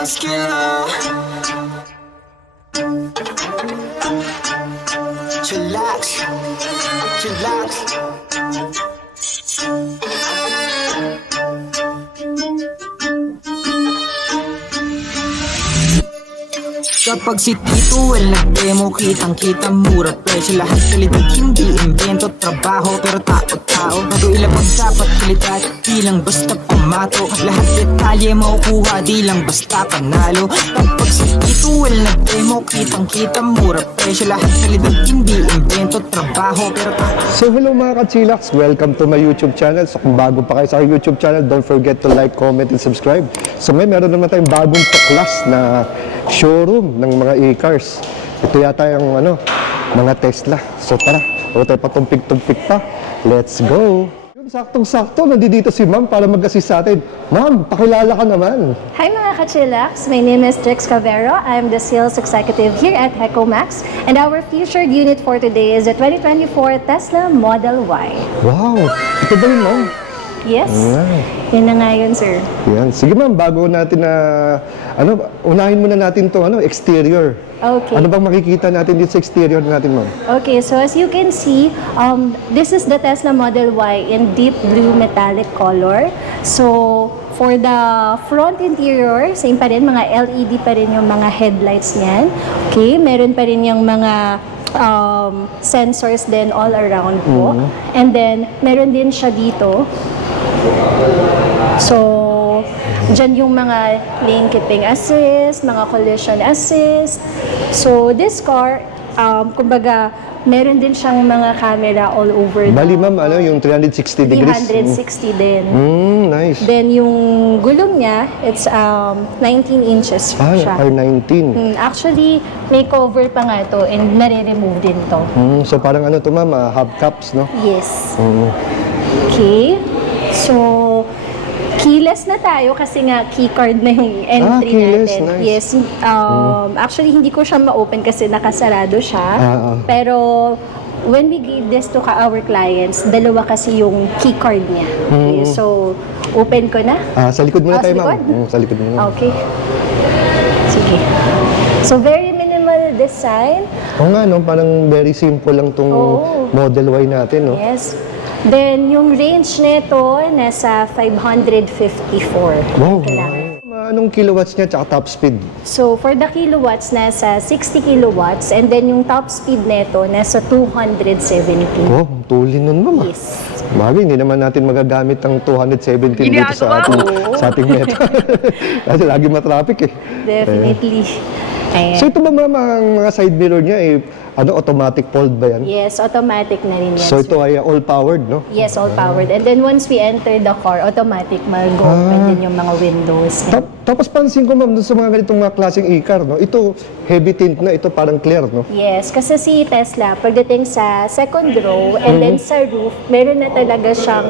muscular. Chillax, chillax. Kapag si Tito Well nag-demo, kitang-kita mura presyo. Lahat kalidad, hindi invento, trabaho pero tao-tao. Bago ilabag dapat kalidad, di lang basta pumato. Lahat detalye makukuha, di lang basta panalo. Kapag si Tito Well nag-demo, kitang-kita mura presyo. Lahat kalidad, hindi invento, trabaho pero tao. So hello mga ka-chillax, welcome to my YouTube channel. So kung bago pa kayo sa aking YouTube channel, don't forget to like, comment, and subscribe. So meron naman tayong bagong tuklas na showroom ng mga e-cars. Ito yata yung mga Tesla. So tara, huwag tayo patumpik-tumpik pa. Let's go! Yun, saktong-sakto, nandito si ma'am para mag-assist sa atin. Ma'am, pakilala ka naman. Hi mga ka-chillax, my name is Jex Cavero. I'm the sales executive here at HecoMax. And our featured unit for today is the 2024 Tesla Model Y. Wow! Ito ba yun, ma'am? Yes, yan na nga yun, sir. Yan. Sige ma'am, bago natin unahin muna natin to exterior. Okay. Ano bang makikita natin dito sa exterior natin, ma'am? Okay, so as you can see, this is the Tesla Model Y in deep blue metallic color. So, for the front interior, same pa rin, mga LED pa rin yung mga headlights niyan. Okay, meron pa rin yung mga sensors din all around po. And then, meron din siya dito. So, dyan yung mga lane keeping assist, mga collision assist. So, this car, kumbaga, meron din siyang mga camera all over. Bali ma'am, yung 360 degrees? 360 din. Nice. Then, yung gulong niya, it's 19 inches siya. Ay, 19. Actually, may cover pa nga to and nare-remove din to. So parang to ma'am, hubcaps, no? Yes. Okay. So, keyless na tayo kasi nga keycard na yung entry keyless, natin. nice. Yes. Actually, hindi ko siya ma-open kasi nakasarado siya. Pero, when we gave this to our clients, dalawa kasi yung keycard niya. Okay, so, open ko na. Sa likod muna Sa tayo, ma'am. likod? Sa likod muna. Okay. Sige. So, very minimal design. Oo nga, no? Parang very simple lang tong Model Y natin, no? Yes. Then, yung range nito, nasa 554 Wow. kailangan. Anong kilowatts niya tsaka top speed? So, for the kilowatts, nasa 60 kilowatts. And then, yung top speed nito, nasa 270. Wow, tuli nun, ma'am. Yes. Bagay, hindi naman natin magagamit ang 217 dito sa ating metro. Kasi lagi matraffic eh. Definitely. Ayan. So ito ba ma'am, ang mga side mirror niya automatic fold ba yan? Yes, automatic na rin yan. So ito ay all-powered, no? Yes, all-powered. And then once we enter the car, automatic mag-open din yung mga windows. Tapos pansin ko ma'am, dun sa mga ganitong mga klaseng e-car, no? Ito, heavy tint na, ito parang clear, no? Yes, kasi si Tesla, pagdating sa second row and then sa roof, meron na talaga siyang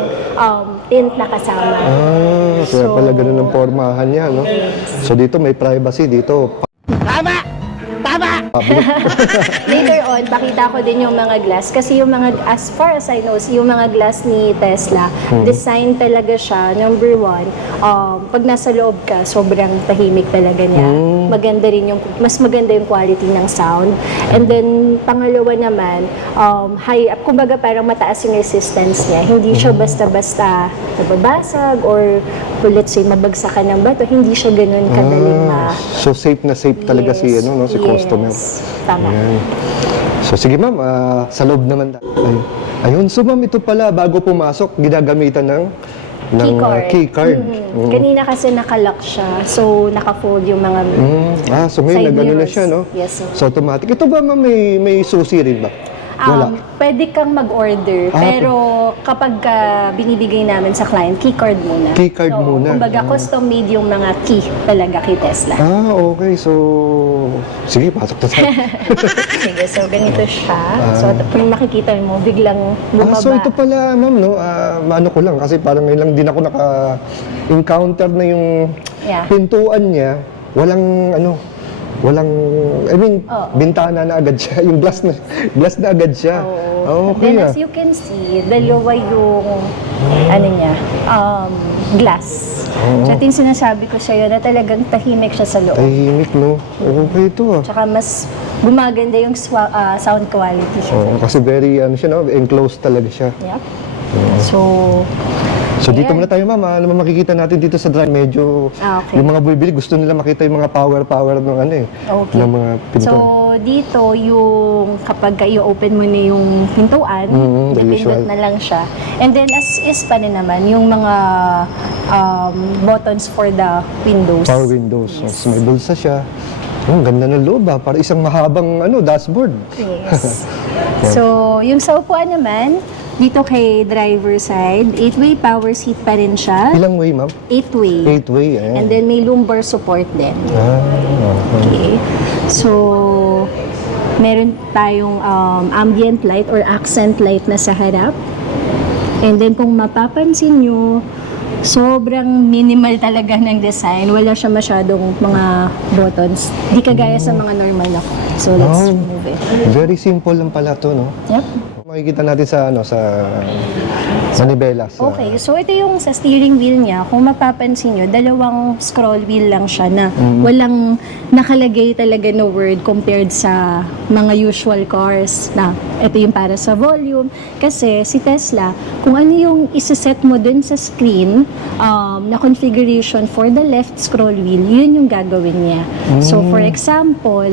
tint na kasama. Kaya pala ganun ang pormahan niya, no? So dito may privacy, dito. Later on, pakita ko din yung mga glass. Kasi yung mga, as far as I know, yung mga glass ni Tesla, design talaga siya, number one, pag nasa loob ka, sobrang tahimik talaga niya. Maganda rin yung, mas maganda yung quality ng sound. And then, pangalawa naman, kumbaga parang mataas yung resistance niya. Hindi siya basta-basta nababasag or let's say mabagsakan ng bato. Hindi siya ganun kadaling So safe na safe talaga si customer. Tama. Ayan. So sige ma'am, sa loob naman. Ayun, so ma'am, ito pala bago pumasok, ginagamitan ng keycard. Kanina kasi nakalock siya, so naka-fold yung mga so ngayon side nagano na mirrors. siya, no? Yes, sir. So automatic. Ito ba ma'am, may susi rin ba? Wala. Pwede kang mag-order, pero kapag binibigay namin sa client, keycard muna. Keycard muna. Kumbaga, custom-made yung mga key talaga kay Tesla. Okay. So, sige, pasok na sa Sige, so ganito siya. So, kung makikita mo, biglang bumaba. so ito pala, ma'am, no? Ano ko lang, kasi parang ngayon lang din ako naka-encounter na yung pintuan niya, walang Walang, I mean, Oo. bintana na agad siya. Yung glass na agad siya. Oo. Okay Then ah. as you can see, dalawa yung ano niya, glass. So ito yung sinasabi ko sa'yo na talagang tahimik siya sa loob. Tahimik, no? Okay ito ah. Tsaka mas gumaganda yung sound quality siya. Oo, kasi very, ano siya, no? Enclosed talaga siya. Yep. So, So dito ayan. muna tayo, ma'am. Ano makikita natin dito sa drive? Medyo, Okay. yung mga bibili, gusto nila makita yung mga power ng ano eh. Okay. Ng mga pinto. So, dito yung kapag i-open mo na yung pintuan, the dipindot usual. na lang siya. And then as is pa rin naman yung mga buttons for the windows. Power windows. Yes. So, may bulsa siya. Ang ganda ng loob ah. Para isang mahabang dashboard. Yes. So, yung sa upuan naman, dito kay driver side, 8-way power seat pa rin siya. Ilang way, ma'am? 8-way. 8-way. Ayan. And then may lumbar support din. Okay. Okay. So, meron tayong ambient light or accent light na sa harap. And then kung mapapansin nyo, sobrang minimal talaga ng design. Wala siya masyadong mga buttons. Di kagaya sa mga normal na car. So, let's Oh. remove it. Very simple lang pala to, no? Yep. Makikita natin sa manibela. Sa, Okay, so ito yung sa steering wheel niya. Kung mapapansin nyo, dalawang scroll wheel lang siya na walang nakalagay talaga na word compared sa mga usual cars na ito yung para sa volume. Kasi si Tesla, kung ano yung isa-set mo dun sa screen na configuration for the left scroll wheel, yun yung gagawin niya. So for example,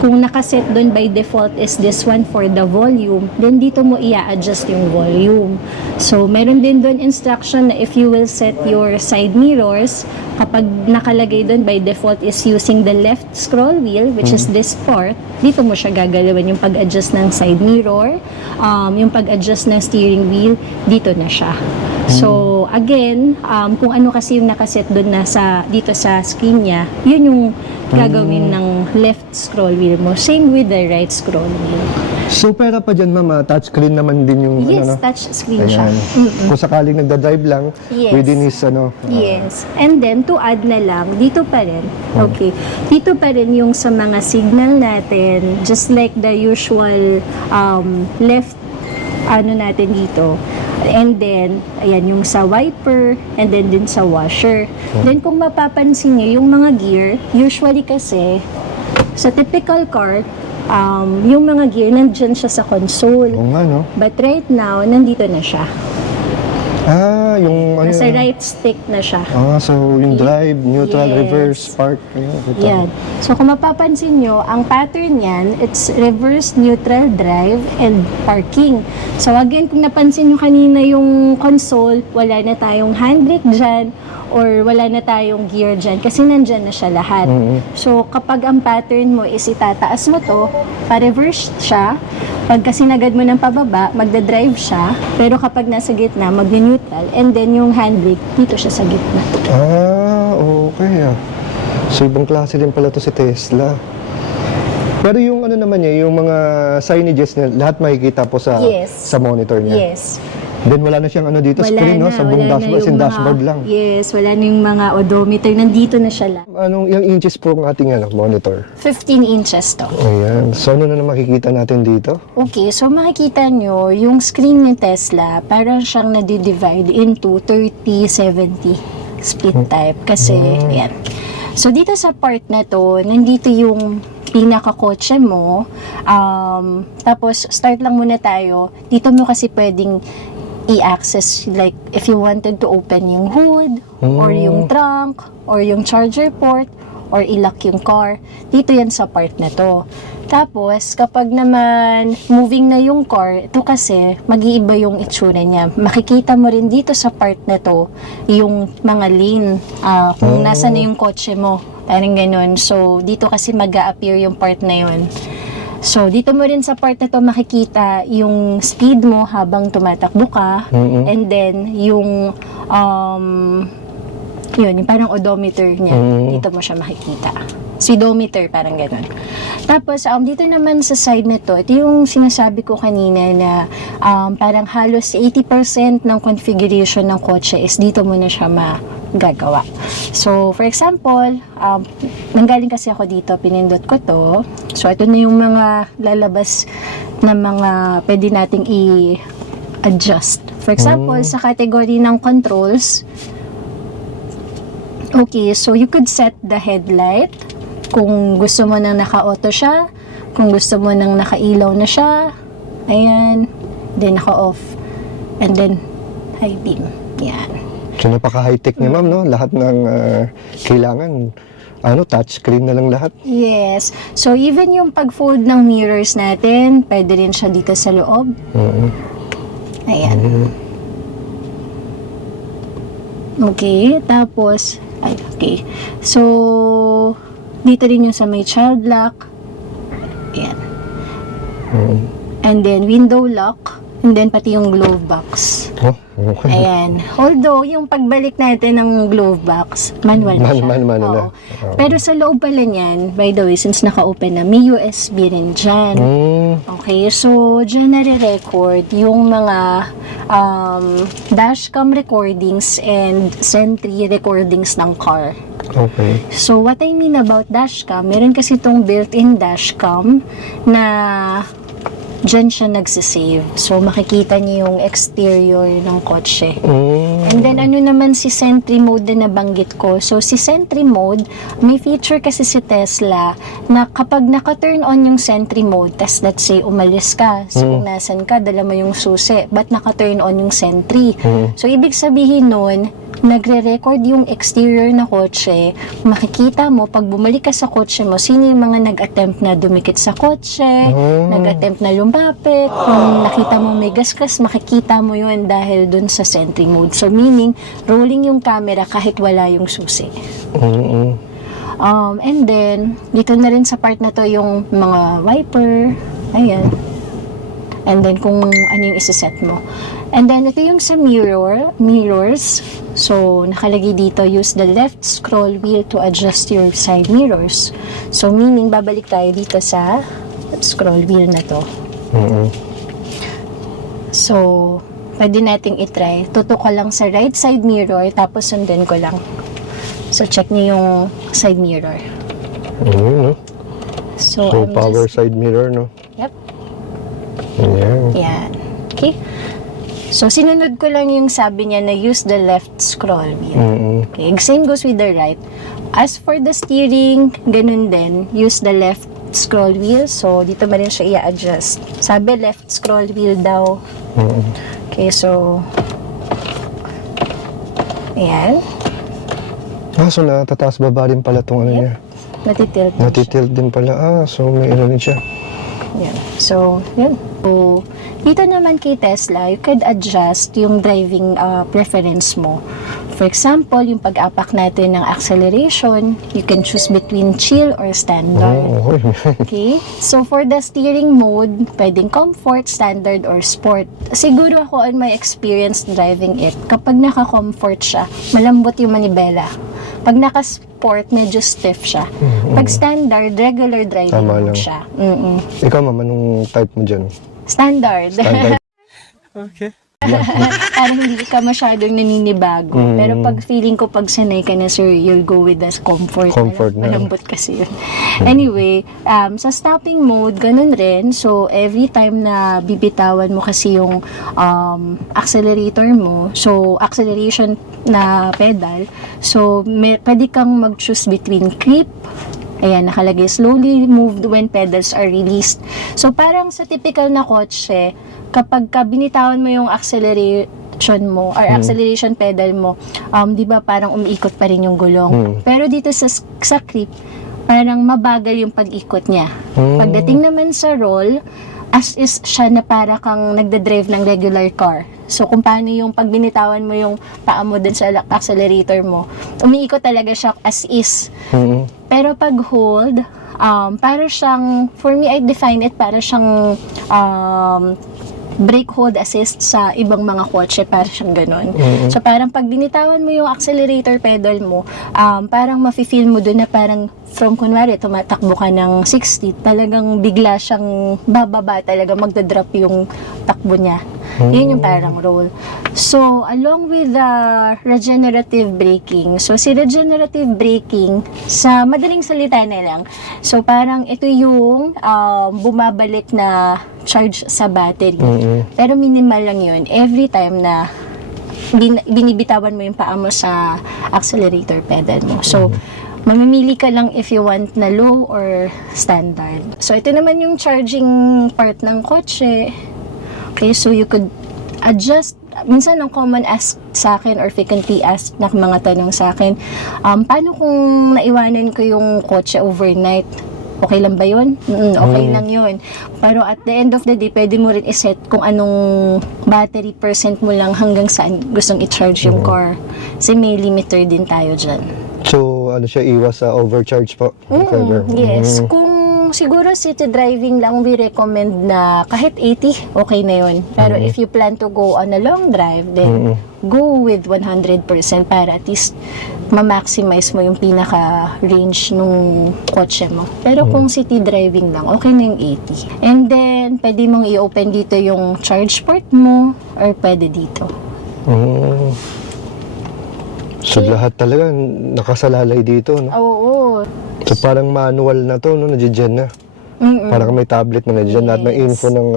kung nakaset dun by default is this one for the volume, then dito mo i-adjust yung volume. So, meron din doon instruction na if you will set your side mirrors, kapag nakalagay doon by default is using the left scroll wheel, which is this part, dito mo siya gagalawin yung pag-adjust ng side mirror, yung pag-adjust ng steering wheel, dito na siya. So, again, kung ano kasi yung nakaset doon na dito sa screen niya, yun yung gagawin ng left scroll wheel mo. Same with the right scroll wheel. So, pera pa dyan, ma'am, touchscreen naman din yung Yes, ano, no? touch screen siya. Ayan. Kung sakaling nagda-drive lang, Yes. within his, Yes. And then, to add na lang, dito pa rin. Okay. Dito pa rin yung sa mga signal natin, just like the usual left natin dito. And then, ayan, yung sa wiper, and then din sa washer. Then, kung mapapansin niyo, yung mga gear, usually kasi, sa typical car, yung mga gear, nandyan siya sa console. Oo nga, no? But right now, nandito na siya. Yung, Nasa right stick na siya. so yung drive, neutral, Yes. reverse, park. Ayan, ito. Yan. So, kung mapapansin nyo, ang pattern yan, it's reverse, neutral, drive, and parking. So, again, kung napansin nyo kanina yung console, wala na tayong handbrake dyan, or wala na tayong gear dyan, kasi nandyan na siya lahat. So, kapag ang pattern mo is itataas mo to, pa-reverse siya, pagka sinagad mo ng pababa, magda-drive siya, pero kapag nasa gitna, mag-neutral, and then yung handbrake, dito siya sa gitna. Okay. So, ibang klase din pala to si Tesla. Pero yung ano naman niya, yung mga signages niya, lahat makikita po sa Yes. sa monitor niya. Yes. Then wala na siyang dito Wala screen, no? na, Sa buong wala na dashboard, yung sin mga- dashboard lang. Yes, wala na yung mga odometer. Nandito na siya lang. Anong yung inches po ang ating monitor? 15 inches to. Ayan. So, ano na makikita natin dito? Okay, so makikita nyo, yung screen ni Tesla, parang siyang nadi-divide into 30-70 split type. Kasi, ayan. So, dito sa part na to, nandito yung pinaka-kotse mo. Tapos, start lang muna tayo. Dito mo kasi pwedeng i-access, like, if you wanted to open yung hood, or yung trunk, or yung charger port, or i-lock yung car. Dito yan sa part na to. Tapos, kapag naman moving na yung car, ito kasi, mag-iiba yung itsura niya. Makikita mo rin dito sa part na to, yung mga lane, kung nasa na yung kotse mo. Parang ganun. So, dito kasi mag-a-appear yung part na yun. So, dito mo rin sa part na to makikita yung speed mo habang tumatakbo ka. And then, yung yung parang odometer niya. Dito mo siya makikita. Speedometer, parang ganun. Tapos, dito naman sa side na to, ito yung sinasabi ko kanina na parang halos 80% ng configuration ng kotse is dito mo na siya gagawa. So, for example, nanggaling kasi ako dito, pinindot ko to. So, ito na yung mga lalabas na mga pwede nating i-adjust. For example, sa category ng controls, okay, so you could set the headlight. Kung gusto mo nang naka-auto siya, kung gusto mo nang nakailaw na siya, ayan, then naka-off. And then, high beam. Yan. So, napaka-high-tech niya, ma'am, no? Lahat ng kailangan, touchscreen na lang lahat. Yes. So, even yung pag-fold ng mirrors natin, pwede rin siya dito sa loob. Ayan. Okay. Tapos, okay. So, dito rin yung sa may child lock. Ayan. And then, window lock. And then, pati yung glove box. Oh, okay. Ayan. Although, yung pagbalik natin ng glove box, manual na siya. Manual na. Oo. Pero sa loob pala niyan, by the way, since naka-open na, may USB rin dyan. Okay, so, dyan nare-record yung mga dashcam recordings and Sentry recordings ng car. Okay. So, what I mean about dashcam, meron kasi itong built-in dashcam na dyan siya nagsisave. So, makikita niyo yung exterior ng kotse. And then, ano naman si Sentry mode na nabanggit ko? So, si Sentry mode, may feature kasi si Tesla na kapag naka-turn on yung Sentry mode, tas let's say, umalis ka. So, kung nasan ka, dala mo yung susi. But naka-turn on yung Sentry. So, ibig sabihin nun, nagre-record yung exterior na kotse, makikita mo, pag bumalik ka sa kotse mo, sino yung mga nag-attempt na dumikit sa kotse, nag-attempt na lumapit, kung nakita mo may gasgas, makikita mo yun dahil dun sa Sentry mode. So, meaning, rolling yung camera kahit wala yung susi. And then, dito na rin sa part na to yung mga wiper, ayan. And then, kung ano yung isiset mo. And then, ito yung sa mirrors. So, nakalagay dito, use the left scroll wheel to adjust your side mirrors. So, meaning, babalik tayo dito sa scroll wheel na to. So, pwede nating itry. Tutok ko lang sa right side mirror, tapos sundan ko lang. So, check niyo yung side mirror. No? So, So, I'm power just... side mirror, no? Yep. Ayan. Yan. Okay. So, sinunod ko lang yung sabi niya na use the left scroll wheel. Okay. Same goes with the right. As for the steering, ganun din. Use the left scroll wheel. So, dito mo rin siya i-adjust. Sabi, left scroll wheel daw. Okay, so... Ayan. So natataas baba rin pala itong ano niya. Natitilt din siya. Natitilt din pala. So may ano rin siya. Yan. So, yun. So, dito naman kay Tesla, you could adjust yung driving preference mo. For example, yung pag-apak natin ng acceleration, you can choose between chill or standard. Okay? So, for the steering mode, pwedeng comfort, standard, or sport. Siguro ako on my experience driving it, kapag naka-comfort siya, malambot yung manibela. Pag naka-sport, medyo stiff siya. Pag standard, regular driving Tama mode lang. siya. Ikaw, ma'am, anong type mo dyan? Standard. Standard. Okay. Parang hindi ka masyadong naninibago. Pero pag feeling ko, pag sanay ka na, sir, you'll go with the comfort. Comfort na. Malambot kasi yun. Anyway, sa stopping mode, ganun rin. So, every time na bibitawan mo kasi yung accelerator mo, so, acceleration na pedal, so, pwede kang mag-choose between creep, ayan, nakalagay, slowly moved when pedals are released. So, parang sa typical na kotse, kapag binitawan mo yung acceleration mo, or acceleration pedal mo, di ba parang umiikot pa rin yung gulong. Pero dito sa creep, parang mabagal yung pag-ikot niya. Pagdating naman sa roll, as is siya na para kang nagda-drive ng regular car. So, kung paano yung pag binitawan mo yung paa mo dun sa accelerator mo, umiikot talaga siya as is. Pero pag hold, para siyang, for me, I define it, para siyang brake hold assist sa ibang mga kotse, para siyang ganun. So, parang pag binitawan mo yung accelerator pedal mo, parang mafe-feel mo dun na parang from, kunwari, tumatakbo ka ng 60, talagang bigla siyang bababa talaga, magdadrop yung takbo niya. Yun yung parang role. So, along with the regenerative braking, so si regenerative braking, sa madaling salita na lang, so parang ito yung bumabalik na charge sa battery. Pero minimal lang yun. Every time na binibitawan mo yung paa mo sa accelerator pedal mo. So, mamimili ka lang if you want na low or standard. So, ito naman yung charging part ng kotse. Okay, so you could adjust. Minsan ang common ask sa akin or frequently asked na mga tanong sa akin, paano kung naiwanan ko yung kotse overnight? Okay lang ba yun? Okay lang yun. Pero at the end of the day, pwede mo rin iset kung anong battery percent mo lang hanggang saan gustong i-charge yung car. Kasi may limiter din tayo dyan. So, ano siya, iwas sa overcharge po? Yes. Kung siguro city driving lang, we recommend na kahit 80, okay na yun. Pero if you plan to go on a long drive, then go with 100% para at least ma-maximize mo yung pinaka-range nung kotse mo. Pero kung city driving lang, okay na yung 80. And then, pwede mong i-open dito yung charge port mo or pwede dito. So, lahat talaga nakasalalay dito, no? Oo. So, parang manual na to, no? Nadidyan na. Parang may tablet na nadidyan. Lahat ng info ng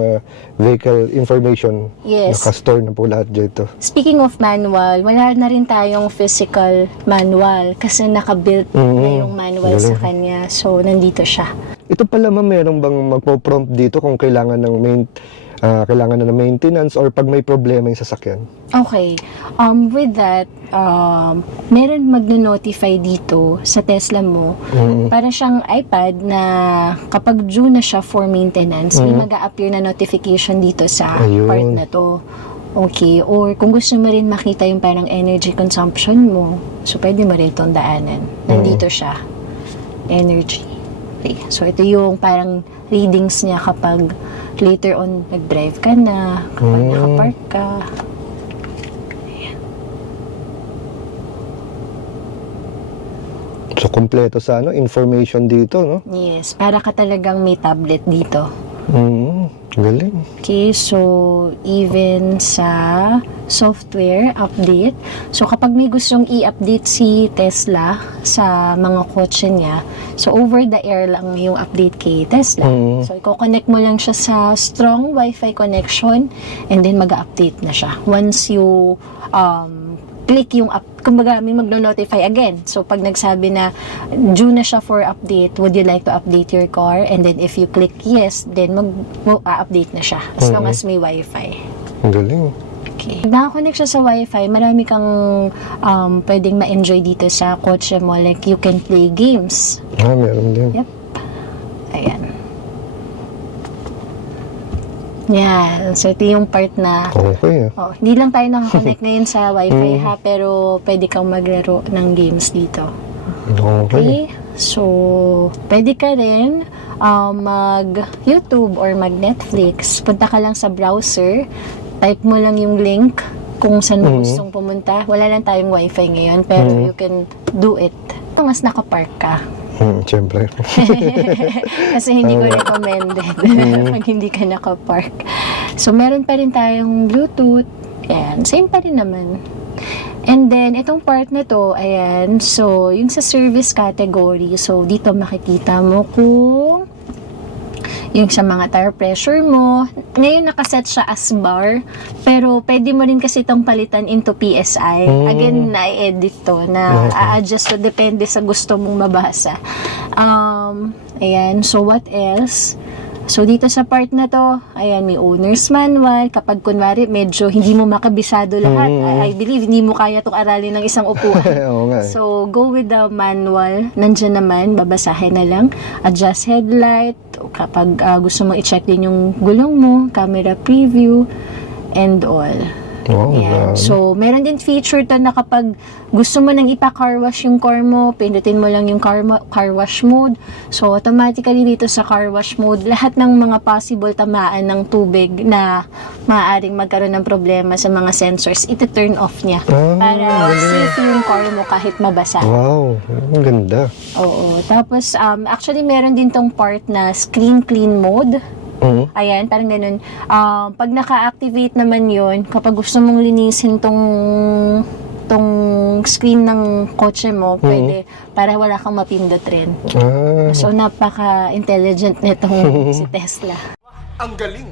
vehicle information. Yes. Nakastore na po lahat dito. Speaking of manual, wala na rin tayong physical manual kasi nakabuilt na yung manual sa kanya. So, nandito siya. Ito pala ma'am, meron bang magpo-prompt dito kung kailangan ng kailangan na ng maintenance or pag may problema yung sasakyan? Okay. With that, meron magno-notify dito sa Tesla mo. Para siyang iPad na kapag due na siya for maintenance, may mag-a-appear na notification dito sa part na to. Okay. Or kung gusto mo rin makita yung parang energy consumption mo, so pwede mo rin itong daanan. Nandito siya. Energy. Okay. So ito yung parang readings niya kapag later on nag-drive ka na, kapag nakapark ka. Ayan. So, kompleto sa information dito, no? Yes, para ka talagang may tablet dito. Galing. Okay, so even sa software update, so kapag may gustong i-update si Tesla sa mga kotse niya, so over the air lang yung update kay Tesla. So i-connect mo lang siya sa strong Wi-Fi connection and then mag-update na siya. Once you click yung kumbaga may magno-notify again. So, pag nagsabi na due na siya for update, would you like to update your car? And then, if you click yes, then mag-update na siya. As long as may Wi-Fi. Ang galing. Okay. Nakakonect siya sa Wi-Fi, marami kang pwedeng ma-enjoy dito sa kotse mo. Like, you can play games. Meron din. Yep. Ayan. Yan. So, ito yung part na Okay. hindi lang tayo nakakonect ngayon sa Wi-Fi pero pwede kang maglaro ng games dito. Okay? So, pwede ka rin mag-YouTube or mag-Netflix. Punta ka lang sa browser, type mo lang yung link kung saan mo gustong pumunta. Wala lang tayong Wi-Fi ngayon pero you can do it. Mas nakapark ka. Siyempre. Kasi hindi ko recommended pag hindi ka nakapark. So, meron pa rin tayong Bluetooth. Ayan, same pa rin naman. And then, itong part na to, ayan, so, yung sa service category, so, dito makikita mo kung yung sa mga tire pressure mo. Ngayon, nakaset siya as bar, pero pwede mo rin kasi itong palitan into PSI. Again, na-edit to, na a-adjust to, depende sa gusto mong mabasa. Ayan, so what else? So, dito sa part na to, ayan, may owner's manual. Kapag kunwari, medyo hindi mo makabisado lahat, I believe, hindi mo kaya itong aralin ng isang upuan. Oo nga. So, go with the manual. Nandiyan naman, babasahin na lang. Adjust headlight. Kapag gusto mo i-check din yung gulong mo, camera preview, and all. Wow, Ayan. So, meron din feature to na kapag gusto mo nang ipa-car wash yung car mo, pindutin mo lang yung car wash mode. So, automatically dito sa car wash mode, lahat ng mga possible tamaan ng tubig na maaaring magkaroon ng problema sa mga sensors, iti-turn off niya. Para safe yung car mo kahit mabasa. Wow, ang ganda. Oo. Tapos, actually, meron din tong part na screen clean mode. Ayan, parang ganun. Pag naka-activate naman yun, kapag gusto mong linisin tong screen ng kotse mo, pwede, para wala kang mapindot rin. So, napaka-intelligent nitong si Tesla. Ang galing.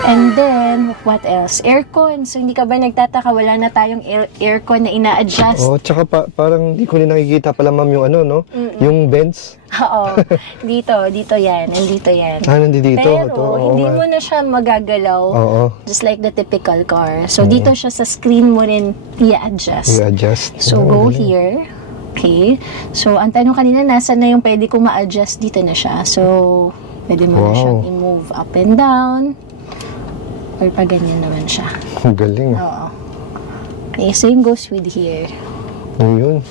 And then, what else? Aircon. So, hindi ka ba nagtataka, wala na tayong aircon na ina-adjust? Oh, tsaka parang hindi ko rin nakikita pala ma'am yung ano, no? Yung vents. Oo. Dito yan. Nandito yan. Nandito. Pero, Ito, oo hindi nga. mo na siya magagalaw. Oo. Just like the typical car. So, dito siya sa screen mo rin i-adjust. I-adjust. So, go here. Okay. So, ang tanong kanina, nasa na yung pwede ko ma-adjust? Dito na siya. So, pwede mo na siyang i-move up and down. Or pa ganyan naman siya. Ang galing. Oo. Okay, same goes with here. Ayun.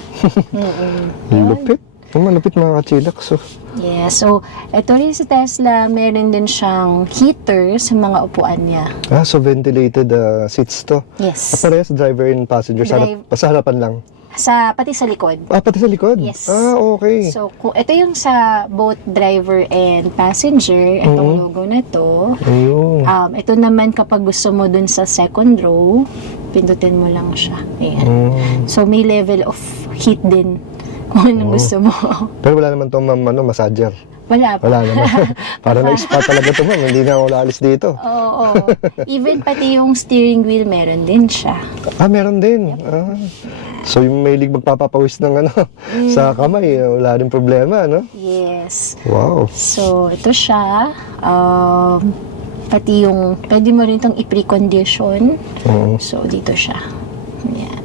Lupit. Malupit mga kachilak. So, Yeah, so ito rin sa Tesla, meron din siyang heater sa mga upuan niya. so ventilated seats to. Yes. Parehas driver and passenger. Sa harapan lang. Pati sa likod. Pati sa likod? Yes. Okay. So, kung ito yung sa both driver and passenger, itong logo na to. Ayun. Ito naman kapag gusto mo dun sa second row, pindutin mo lang siya. Ayan. So, may level of heat din kung anong gusto mo. Pero wala naman to ma'am, massager. Wala pa. Wala naman. Para na-spot talaga to ma'am. Hindi na ako laalis dito. Oo. Even pati yung steering wheel, meron din siya. Meron din. So yung mahilig magpapapawis ng sa kamay, wala rin problema, no? Yes. Wow. So, ito siya. Pati yung, pwede mo rin itong i-precondition. So, dito siya. Ayan.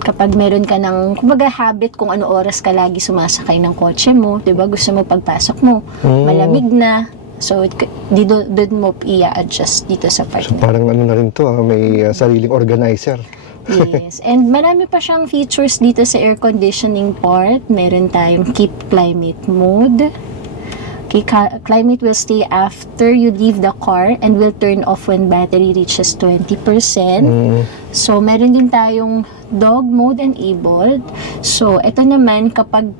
Kapag meron ka ng, kumbaga habit kung ano oras ka lagi sumasakay ng kotse mo, diba? Gusto mo pagpasok mo, malamig na. So, doon mo i-adjust dito sa part So na. parang ano na rin to, may sariling organizer. Yes. And marami pa siyang features dito sa air conditioning part. Meron tayong keep climate mode. Okay, climate will stay after you leave the car and will turn off when battery reaches 20%. So, meron din tayong dog mode enabled. So, ito naman kapag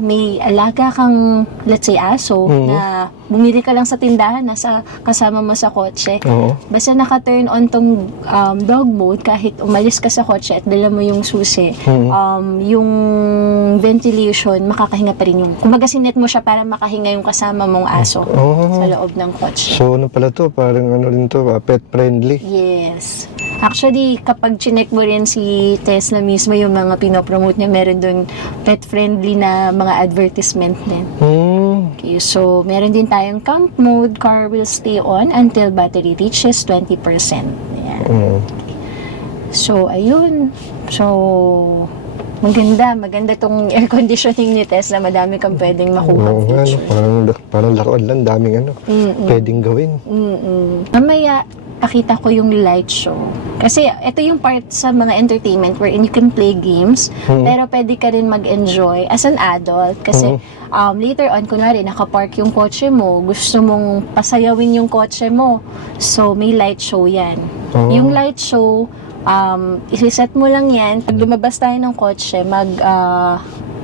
may alaga kang, let's say, aso, na bumili ka lang sa tindahan, nasa kasama mo sa kotse. Basta naka-turn on tong dog mode, kahit umalis ka sa kotse at dala mo yung susi, yung ventilation, makakahinga pa rin yung, kumbaga sinet mo siya para makahinga yung kasama mong aso sa loob ng kotse. So ano pala to? Parang ano rin to, pet friendly. Yes. Actually, kapag chinek mo rin si Tesla mismo, yung mga pinopromote niya, meron doon pet-friendly na mga advertisement din. Okay, so meron din tayong camp mode, car will stay on until battery reaches 20%. Ayan. So, ayun. So, maganda tong air conditioning ni Tesla. Madami kang pwedeng makuha features. Parang laruan lang, daming pwedeng gawin. Mamaya, pakita ko yung light show. Kasi ito yung part sa mga entertainment wherein you can play games, pero pwede ka rin mag-enjoy as an adult. Kasi later on, kunwari, nakapark yung kotse mo, gusto mong pasayawin yung kotse mo. So, may light show yan. Yung light show, isiset mo lang yan. Pag lumabas tayo ng kotse,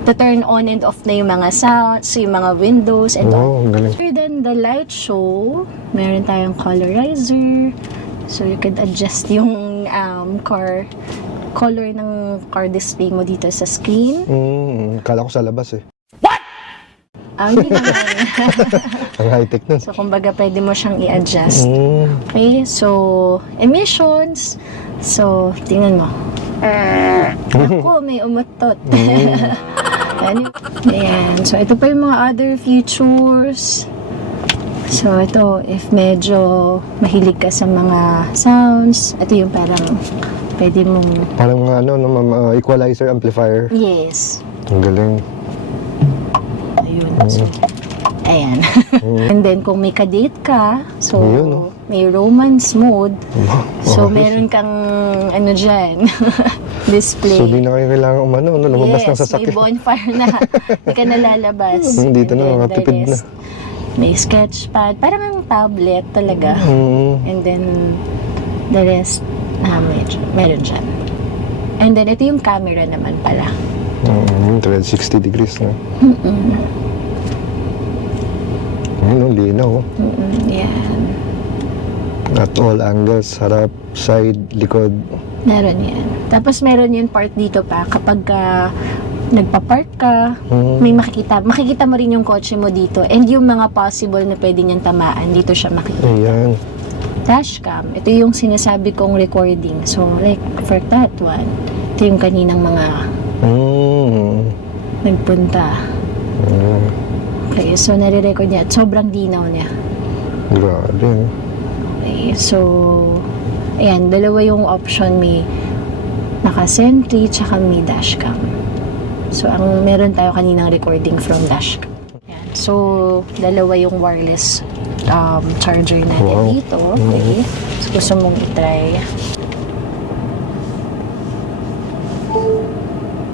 to-turn on and off na yung mga sounds, yung mga windows, and all. Galing. Other than the light show, meron tayong colorizer. So, you can adjust yung color ng car display mo dito sa screen. Kala ko sa labas eh. Hindi naman. Ang high-tech nun. So, kumbaga, pwede mo siyang i-adjust. Okay, so, emissions. So, tingnan mo. Ako, may umutot. Ayan. So, ito pa yung mga other features. So, ito, if medyo mahilig ka sa mga sounds, ito yung parang pwede mong... Parang equalizer amplifier. Yes. Ang galing. Ayun. So, ayan. And then, kung may ka-date ka, so, may romance mode. So, meron kang, dyan, display. So, di na kayo kailangan lumabas ng sasakyan. May bonfire na. Hindi ka nalalabas. Dito na, makatipid na. May sketchpad. Parang ang tablet talaga. And then, the rest, meron dyan. And then, ito yung camera naman pala. 360 degrees na. Ano, linaw. Yan. At all angles, harap, side, likod. Meron yan. Tapos meron yung part dito pa, kapag nagpa-park ka, may makikita mo rin yung kotse mo dito. And yung mga possible na pwede niyang tamaan, dito siya makikita. Ayan. Dashcam, ito yung sinasabi kong recording. So, like, for that one, ito yung kaninang mga nagpunta. Okay, so nare-record niya. At sobrang dinaw niya. Grabe. Okay, so, ayan, dalawa yung option. May naka-sentry, tsaka may dashcam. So, ang meron tayo kaninang recording from dashcam. Ayan. So, dalawa yung wireless charger natin dito. Okay. So, gusto mong itry.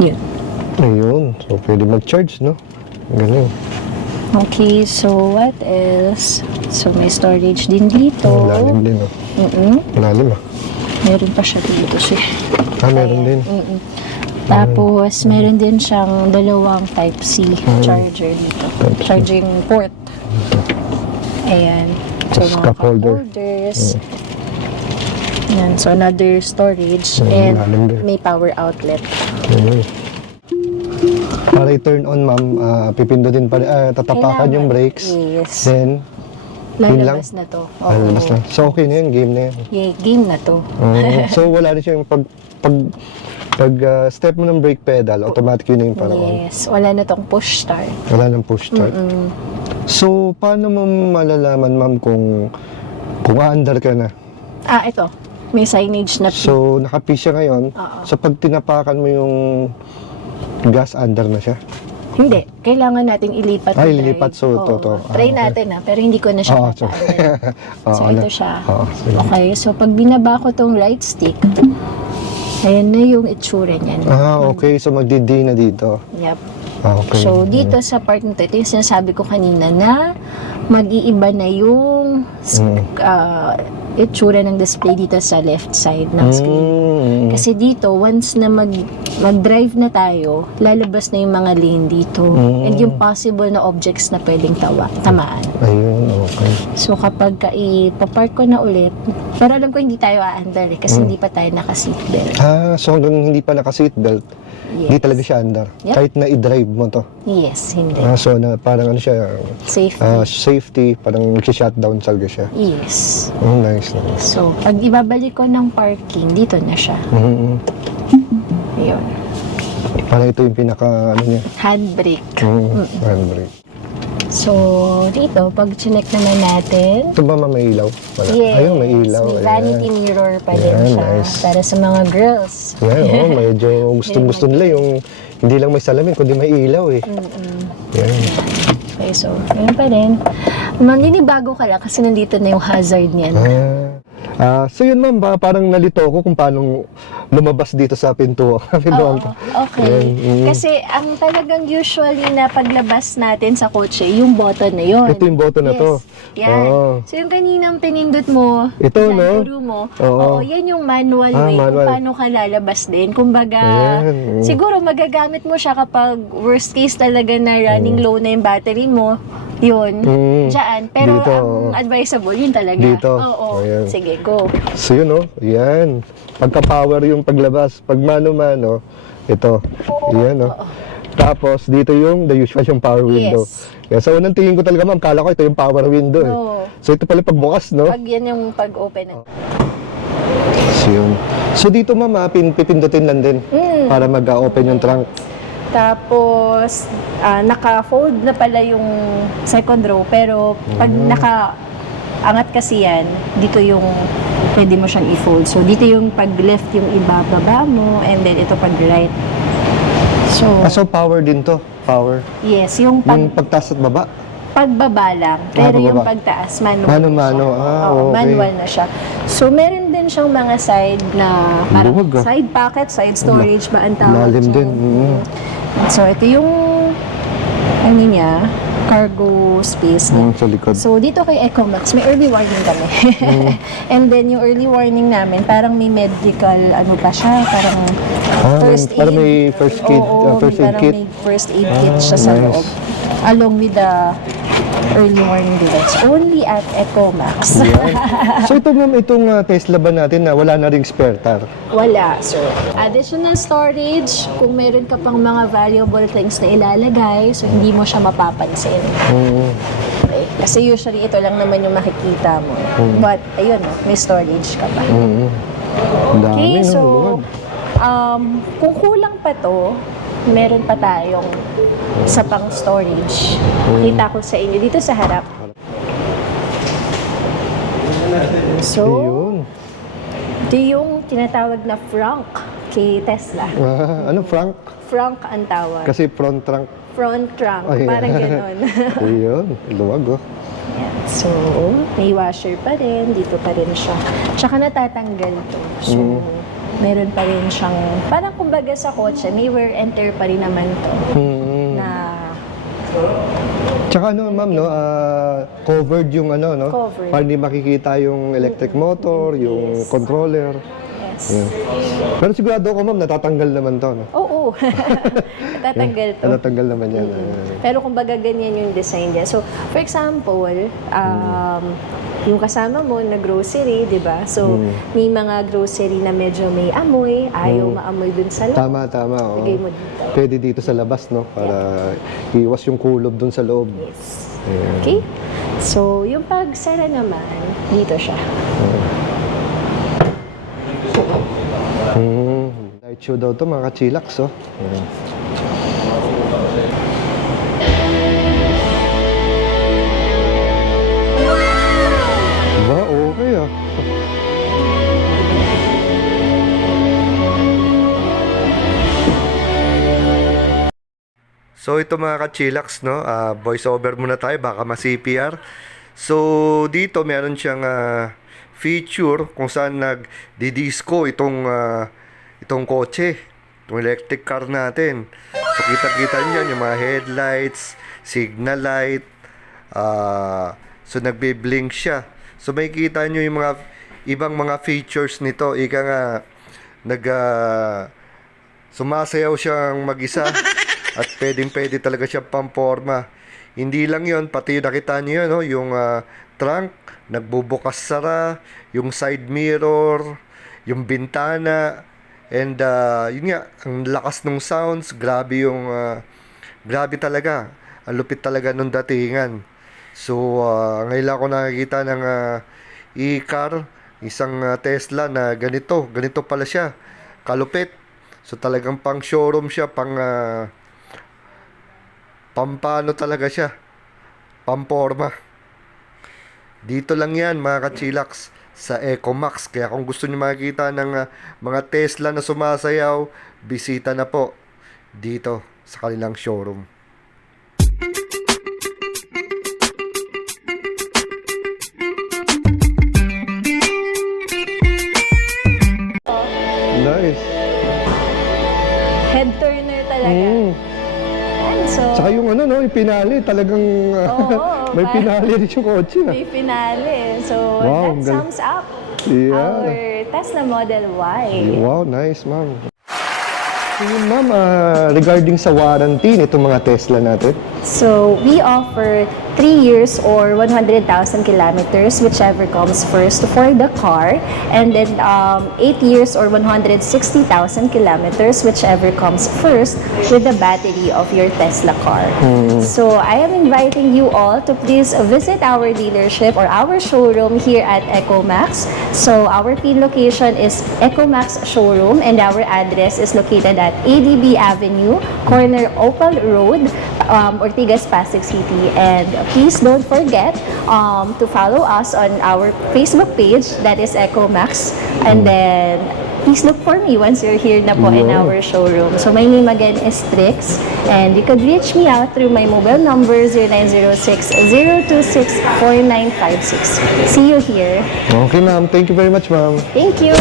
Yun. Ayun. So, pwede mag-charge, no? Galing. Okay, so what else? So, may storage din dito. Lalim din, no? Lalim, ah. Meron pa siya dito. Meron din. Tapos, meron din siyang dalawang Type-C charger dito. Charging port. Ayan. So, Tapos mga cup holder. holders. Ayan. So, another storage. And lalim din. may power outlet. Ayun. Para i-turn on, ma'am, pipindutin pa, tatapakan Kailangan. yung brakes. Yes. Then, yun lang. Lalabas na to. Oo. Lalabas na. So, okay na yun, game na yun. Yeah, game na to. So, wala rin siya yung pag step mo ng brake pedal, automatic yun na yung para on. Yes. Wala na tong push start. Wala nang push start. So, paano mo malalaman, ma'am, kung aandar ka na? Ito. May signage na So, naka-P siya ngayon. Oo. So, pag tinapakan mo yung gas, under na siya. Hindi. Kailangan nating ilipat. Ay, yung ilipat. drive. So, Oo. to. Try natin pero hindi ko na siya Oo, mataanan. So, Oo, ito na. siya. Oo, sige. Okay. So, pag binaba ko tong right stick, ayan na yung itsura niyan. Okay. So, magdi-D na dito. Yep. Okay. So, dito sa part nito, ito yung sinasabi ko kanina na mag-iiba na yung itsura ng display dito sa left side ng screen. Kasi dito, once na mag-drive na tayo, lalabas na yung mga lane dito. And yung possible na objects na pwedeng tamaan. Ayun, okay. So, kapag ipapark ko na ulit, pero alam ko hindi tayo aandar kasi hindi pa tayo naka-seatbelt. So hanggang hindi pa naka-seatbelt, hindi talaga siya andar. Yep. Kahit na i-drive mo to. Yes, hindi. So parang ano siya, Safety. safety, parang nag-shutdown talaga siya. Yes. Oh, nice. So, pag ibabalik ko ng parking, dito na siya. Ayun. Parang ito yung pinaka, ano niya, Handbrake. handbrake. So, dito, pag chinek naman natin, Ito ba may ilaw? Wala. yes, Ayun, may ilaw. may Ayan. vanity mirror pa din Ayan, siya. nice. Para sa mga girls. Yan, medyo gusto nila yung hindi lang may salamin, kundi may ilaw eh. Yan. Okay, so, ayun pa rin. Maninibago ka lang kasi nandito na yung hazard niyan. So yun ma'am, parang nalito ako kung paano lumabas dito sa pintuan. Oo, okay. Kasi ang talagang usually na paglabas natin sa kotse, yung button na yun. Ito yung button na to. Yan. Oo. So yung kaninang pinindot mo, Ito, no? guru mo, Oo. yan yung manual way manual. kung paano ka lalabas din. Kumbaga, Ayan. siguro magagamit mo siya kapag worst case talaga na running low na yung battery mo. Yun, dyan. Pero Dito, ang advisable, yun talaga. Dito. Oo. Ayan. Sige, go. So yun oh, yan. Pagka-power yung paglabas. Pag mano-mano, ito. Yan oh. Tapos dito yung the usual yung power window. Yes. Kaya sa unang tingin ko talaga ma'am, kala ko ito yung power window eh. Oo. So ito pala pagbukas, no? Pag yan yung pag-open. So yun. So dito ma'am, pipindutin lang din para mag-open yung trunk. Tapos, naka-fold na pala yung second row. Pero, pag naka-angat kasi yan, dito yung pwede mo siyang i-fold. So, dito yung pag-left yung ibababa mo, and then ito pag-right. So, power din to? Power? yes, yung Yung pagtaas at baba? pagbaba lang. Pero yung pagbaba. pagtaas, manual Mano-mano. na siya. Oo, Okay. manual na siya. So, meron din siyang mga side na parang Luwag, side pocket, side storage ba ang tawag Lalim dyan. din. So, ito yung ano niya, cargo space niya. Sa likod. So, dito kay Ecomax, may early warning kami. And then, yung early warning namin, parang may medical, ano pa siya, parang first aid. Parang may first aid, Oo, first aid parang kit. may first aid kit siya sa nice. loob. Along with the early morning deliveries. Only at Ecomax. Yan. So ito ma'am, itong Tesla ba natin na wala na ring spare tire? Wala, sir. Additional storage, kung meron ka pang mga valuable things na ilalagay, so hindi mo siya mapapansin. Okay. Kasi usually ito lang naman yung makikita mo. But, ayun, may storage ka pa. Ang dami, Okay, no? so, Lord. kung kulang pa to, meron pa tayong sa pang storage. Kita ko sa inyo dito sa harap. So, Ayun. ito yung tinatawag na frunk kay Tesla. Ano, Frank? Frunk ang tawag. Kasi front trunk. Front trunk, Ay, parang ganon. Ayun, luwag oh. Yan. So, may washer pa rin, dito pa rin siya. Tsaka natatanggal to. So, meron pa rin siyang, parang kumbaga sa kotse, may wear and tear pa rin naman to. Na, Tsaka ano ma'am, no, covered yung ano, no? Covered. Para hindi makikita yung electric motor, yung controller. yes. Yan. Pero sigurado ako ma'am, natatanggal naman to, no? Oo, natatanggal to. Natatanggal naman yan. Pero kumbaga ganyan yung design niya. So, for example, yung kasama mo na grocery, di ba? So, may mga grocery na medyo may amoy, ayaw maamoy dun sa loob. Tama, tama. Oh. Lagay mo dito. Pwede dito sa labas, no? Para iwas yung kulob dun sa loob. Yes. Ayan. Okay? So, yung pagsara naman, dito siya. Light show daw to mga kachilaks, oh. Ayan. Ba, okay ah. So ito mga kachilaks, no? Voice over muna tayo, baka ma-CPR. So dito meron siyang feature kung saan nag-disco itong kotse, itong electric car natin. So kita-kita niyo yung mga headlights, signal light, so nagbe-blink siya. So makikita niyo yung mga ibang mga features nito. Ika nga sumasayaw siyang mag-isa at pwedeng-pwede talaga siya pamporma. Hindi lang yon, pati nakita niyo yun, no? Yung trunk, nagbubukas sara, yung side mirror, yung bintana, and yun nga, ang lakas ng sounds, grabe grabe talaga. Ang lupit talaga nung datingan. So, ngayon lang ako nakikita ng e-car, isang Tesla na ganito pala siya, kalupit. So, talagang pang showroom siya, pampano talaga siya, pamporma. Dito lang yan mga kachilaks, sa Ecomax. Kaya kung gusto niyo makikita ng mga Tesla na sumasayaw, bisita na po dito sa kanilang showroom. Nice. Head turner talaga. Yan, so, Tsaka yung ano, no, yung pinali, talagang may pinali rin yung kotse. may finale. So, Wow, that sums up Yeah. our Tesla Model Y. Wow, nice, ma'am. Yun, ma'am, regarding sa warranty nitong mga Tesla natin. So, we offer 3 years or 100,000 kilometers, whichever comes first for the car. And then 8 years or 160,000 kilometers, whichever comes first with the battery of your Tesla car. So, I am inviting you all to please visit our dealership or our showroom here at Ecomax. So, our pin location is Ecomax Showroom and our address is located at ADB Avenue, corner Opal Road, Ortigas, Pasig City. And please don't forget to follow us on our Facebook page, that is Ecomax. And then please look for me once you're here na po in our showroom. So my name again is Trix, and you could reach me out through my mobile number 0906-026-4956. See you here. Okay, ma'am. Thank you very much, ma'am. Thank you!